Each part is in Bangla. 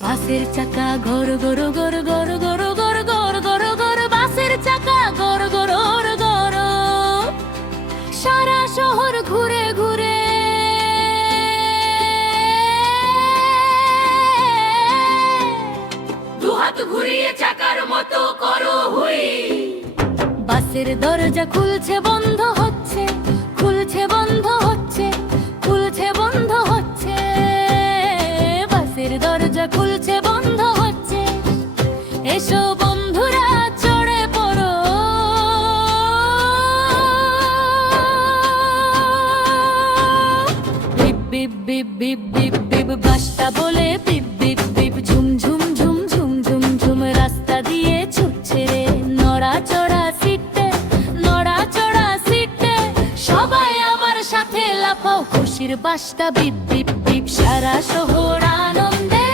বাসের চাকা ঘর ঘর ঘর ঘর ঘর ঘর ঘর ঘর ঘর বাসের চাকা ঘর ঘর ঘর সারা শহর ঘুরে ঘুরে দুহাত ঘুরিয়ে চাকার মতো করো হুই। বাসের দরজা খুলছে বন্ধ হচ্ছে, খুলছে বন্ধ হচ্ছে, খুলছে বন্ধ হচ্ছে। বাসের দরজা খুলছে বন্ধ হচ্ছে, এসো বন্ধুরা চড়ে পড়ো। Beep beep beep beep beep beep বাসটা বলে বিপ বিপ বিপ ঝুম ঝুম ঝুম ঝুম ঝুম ঝুম রাস্তা দিয়ে ছুটছে রে নড়া চড়া সিটে, নড়া চড়া সিটে। সবাই আমার সাথে লাফাও, খুশির বাসটা বিপ বিপ বিপ সারা শহর আনন্দে।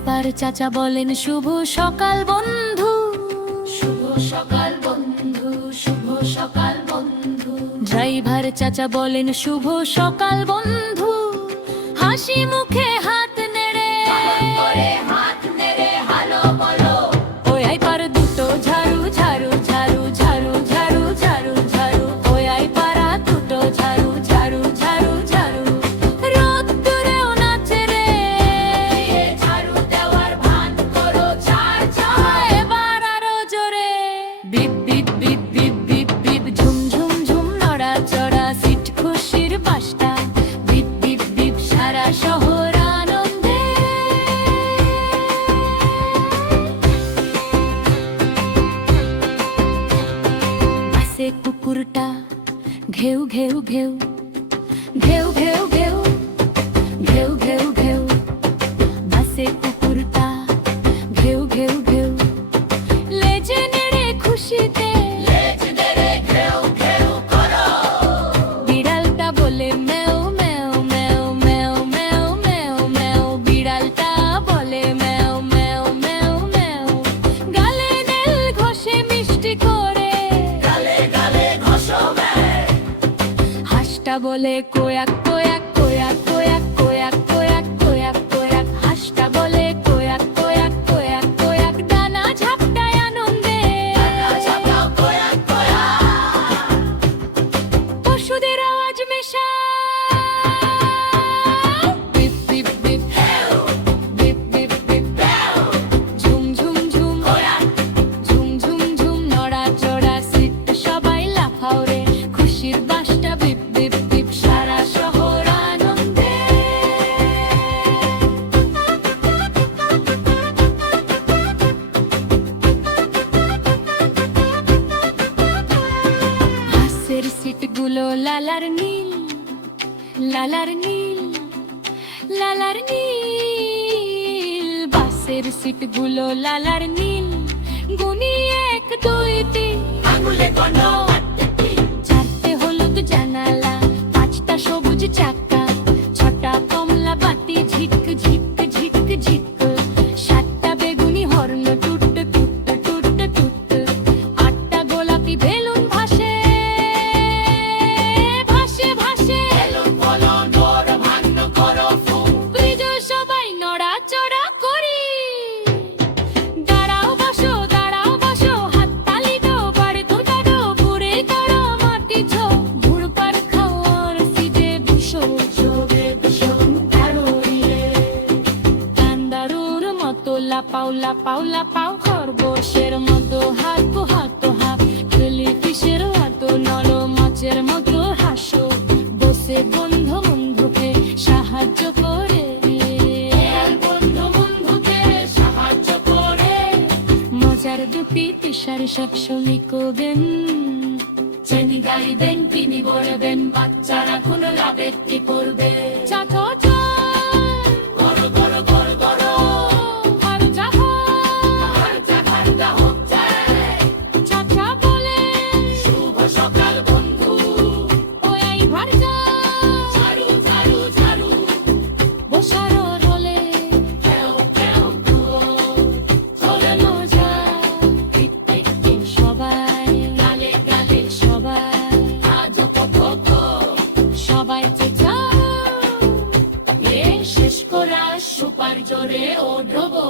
এবার চাচা বলেন শুভ সকাল বন্ধু, শুভ সকাল বন্ধু, শুভ সকাল বন্ধু। ড্রাইভার চাচা বলেন শুভ সকাল বন্ধু, হাসি মুখে হাত নেড়ে কেমন করে হাত নেড়ে হালো বলো। ওই আই পার দুটো ঝাড়ু ঝাড়ু ঝাড়ু ঝাড়ু ঝাড়ু ঝাড়ু ঝাড়ু, ওই আই পারা দুটো ঝাড়ু ঝাড়ু ঝাড়ু ঝাড়ু। রোদ্দুরেও নাচে রে দিয়ে ঝাড়ু দেওয়ার ভান করো ছাড় ছাড়। এবার আরো জোরে beep beep beep beep beep beep ঝুম ঝুম ঝুম নড়া চড়া সিট খুশির বাসটা বিপ বিপ বিপ সারা শহর আনন্দে। বাসে কুকুরটা ঘেউ ঘেউ ঘেউ ঘেউ ঘেউ ঘেউ ঘেউ ঘেউ ঘেউ। বাসে কুকুরটা ঘেউ ঘেউ ঘেউ লেজে নেড়ে খুশিতে লেজ নেড়ে ঘেউ ঘেউ করো। বিড়ালটা বলে মেও মেও মেও মেও মেও মেও মেও, বিড়ালটা বলে মেও মেও মেও মেও। গালে নেল ঘষে মিষ্টি করে গালে গালে ঘষো ব্যাগ। হাঁসটা বলে quack quack quack quack quack quack quack quack. হাঁসটা বলে কোয়াক কোয়াক কোয়াক কোয়াক ডানা ঝাপটায় আনন্দে। ডানা ঝাপটাও কোয়াক কোয়াক। পশুদের আওয়াজ মেশা beep beep beep beep beep beep ঝুম ঝুম ঝুম কোয়াক। ঝুম ঝুম ঝুম নড়া চড়া সিট সবাই লাফাও রে খুশির বাসটা বিপ বিপ বিপ সারা শহর আনন্দে। বাসের সিটগুলো লালার নীল, লালার নীল, লালার নীল। বাসের সিটগুলো লালার নীল, গুনি 1 2 3 আঙুলে গনো। চারটে হলুদ জানালা, 5টা সবুজ চাকা, 6টা কমলা বাতি ঝিক ঝিক ঝিক ঝিক, 7টা বেগুনি হর্ন টুট টুট টুট টুট, 8টা গোলাপি বেলুন ভাসে ভাসে ভাসে। বেলুন বলো নোর ভান্ন করো ফু। বিজয় সবাই নড়া চড়া করি। দাঁড়াও বসো হাত তালি দো বাড়ে তো দাঁড়ো ঘুরে করো মাটি ছো ঘুর পার খাওয়ার সিটে বসো যোগে ভীষণ ক্যালোরিয়ে। কান্দারুর মতো লাপাও লাপাও লাপাও, খরগোশের মতো হাত তো হাত খেলি ফিশের মতো নড়ো মাছের মতো হাসো বসে বন্ধু বন্ধুকে সাহায্য করে। দয়াল বন্ধু বন্ধুকে সাহায্য করে। মজার দুটি পেশার সব শ্রমিকবেন, যিনি গাইবেন তিনি বলবেন বাচ্চারা কোন লাভেরটি পড়বে। চাচা গড় গড় গড় গড়। আর যাহো ভারজা ভারজা হোক যায়। চাচা বলে শুভ সকাল বন্ধু। ওই ভারজা ঝাড়ু ঝাড়ু ঝাড়ু। চড়ে ওঠবো